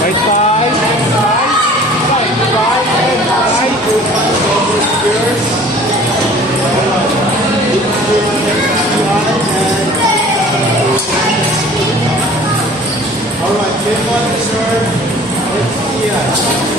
Right five, five, five, five, and five. Yours. All right, then one serve. Let's see.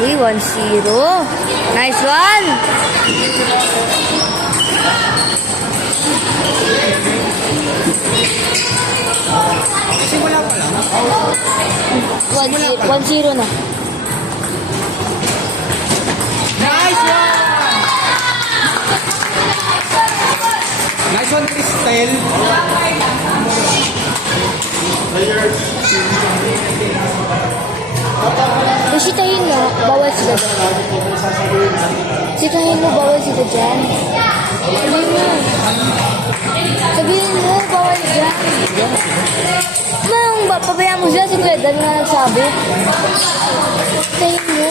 Uy, 1-0. Nice one! Simula pa lang. 1-0 na. Nice one! Nice one, Cristel. Sitahin mo, bawal sila dyan. Sitahin mo, bawal sila dyan. Sabihin mo, bawal dyan. Anong pabayaan mo sila? Si Kuya Dan na nagsabi. Sitahin mo.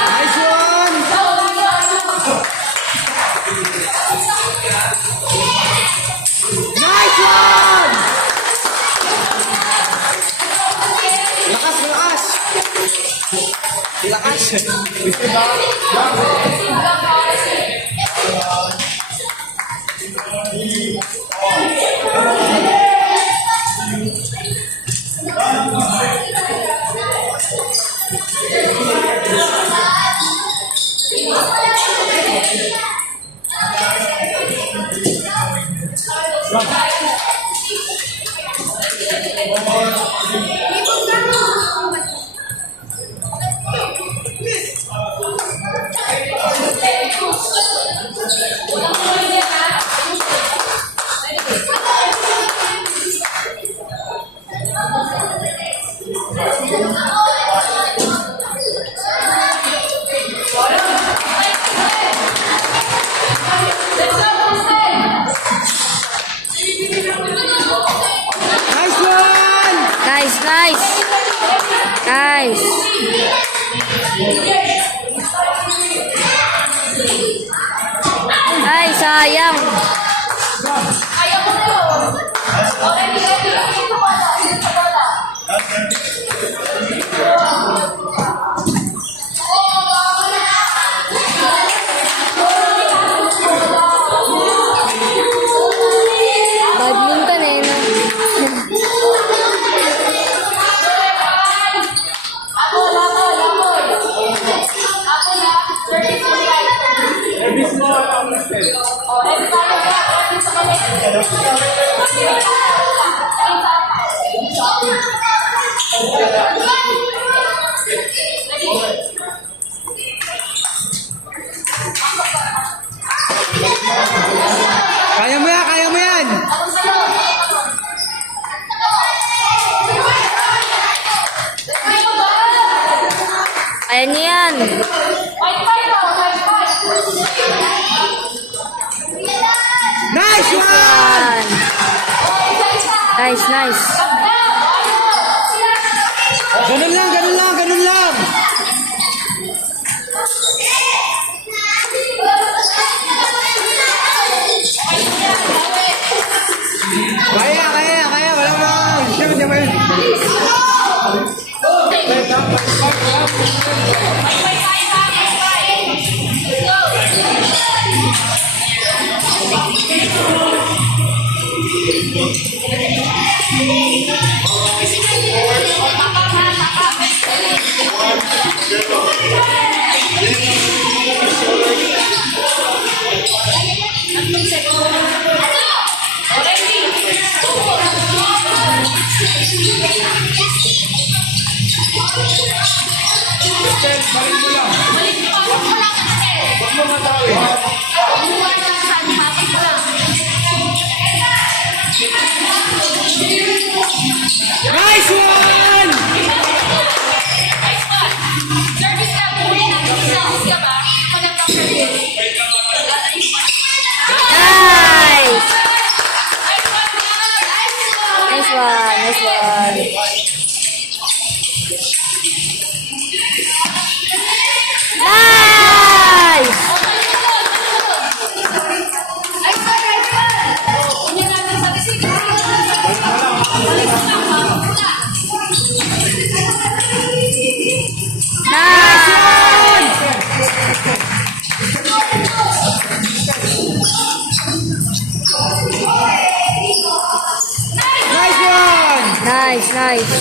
Nice one! Nice one! Lakas, lakas! Lakas! Gusto ba? Nice! Nice! Ay, sayang! Badminton eh, no? Kaya mo yan, kaya mo yan! Kaya niya yan! Nice one! Nice, nice! Ganun lang, ganun lang, ganun lang! Kaya, kaya, kaya, wala mo lang! Siya, siya, siya! Already. Nice one! Nice! Nice one, nice one. Nice! Nice one! Nice, nice.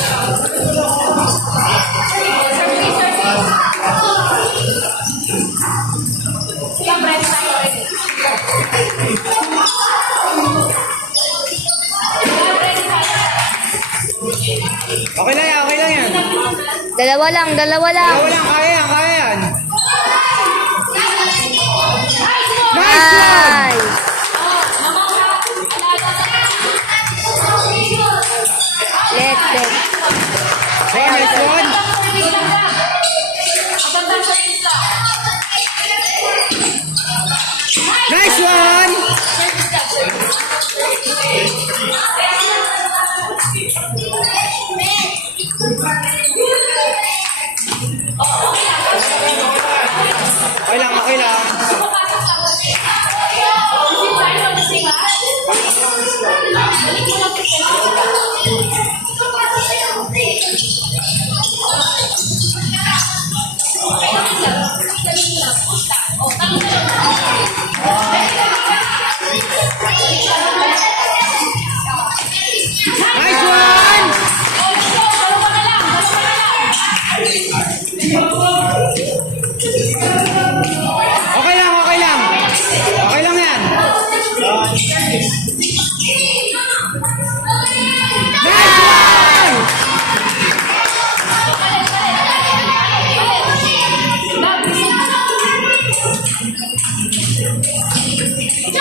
Okay lang yan, okay lang yan. Dalawa lang, dalawa lang. Wala lang, kaya yan, kaya yan. Nice one! Nice! Let. Oh, nice one. Nice one! Okay lang, okay lang. Nice one! Okay lang, okay lang. Okay lang yan. Nice one!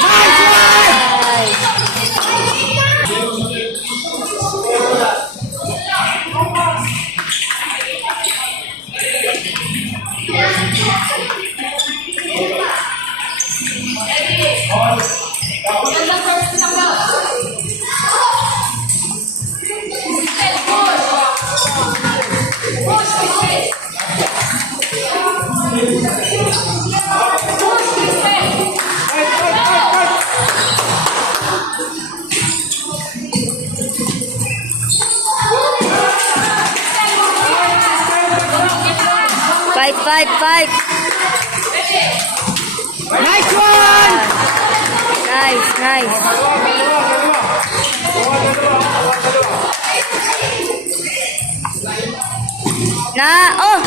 Nice one! Nice! Fight. Nice one! Nice. Oh!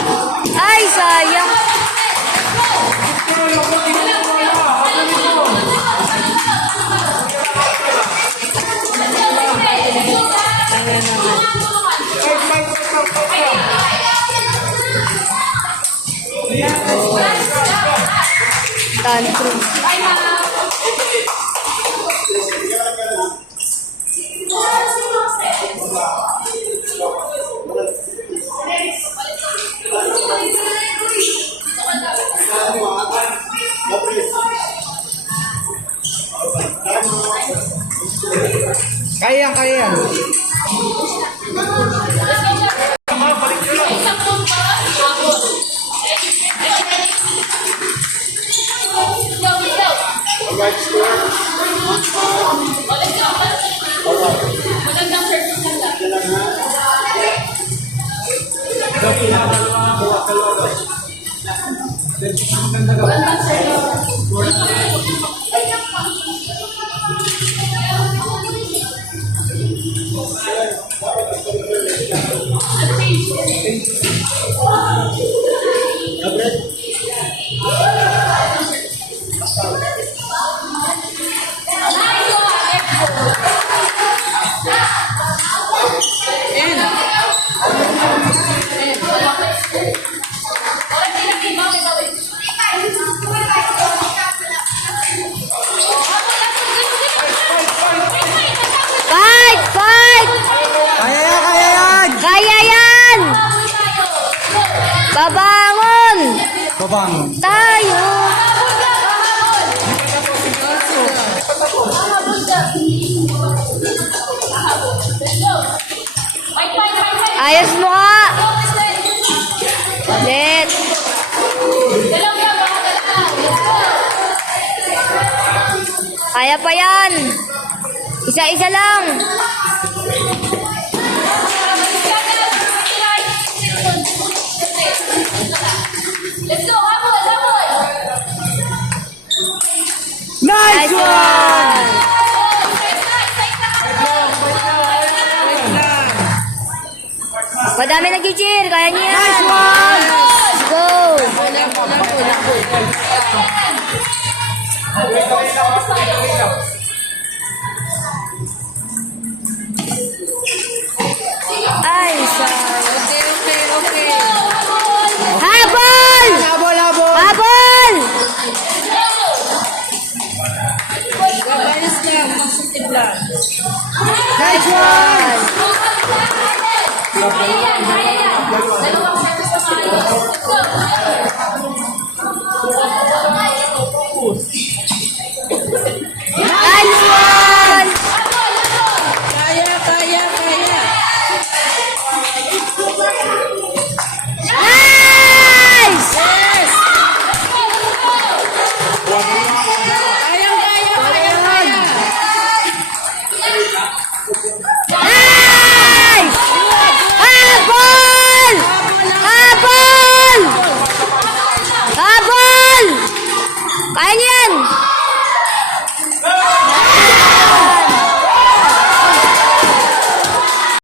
Ay, sayang. Tantrum. Kaya yan. Fight! Fight! Kaya yan! Kaya yan! Babangon! Babang. Tayo! Ayos mo ka! Let! Kaya pa yan! Isa-isa lang! Let's go, habol, habol! Nice one! Madami nag-cheer! Kaya niya yan! Nice one! Let's go! Ay, Habol! Habol, habol! Habol! Nice one! Nice one! Nice! Nice! Habol! Habol! Habol! Kaya niya